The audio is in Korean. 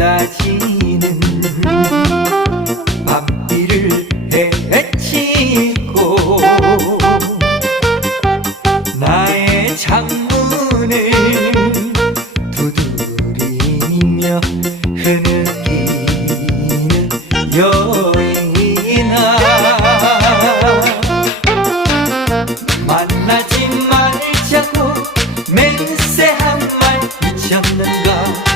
쏟아지는 앞비를 헤치고 나의 창문을 두드리며 흐느끼는 여인아. 만나지 말자고 맹세한 말 미쳤는가?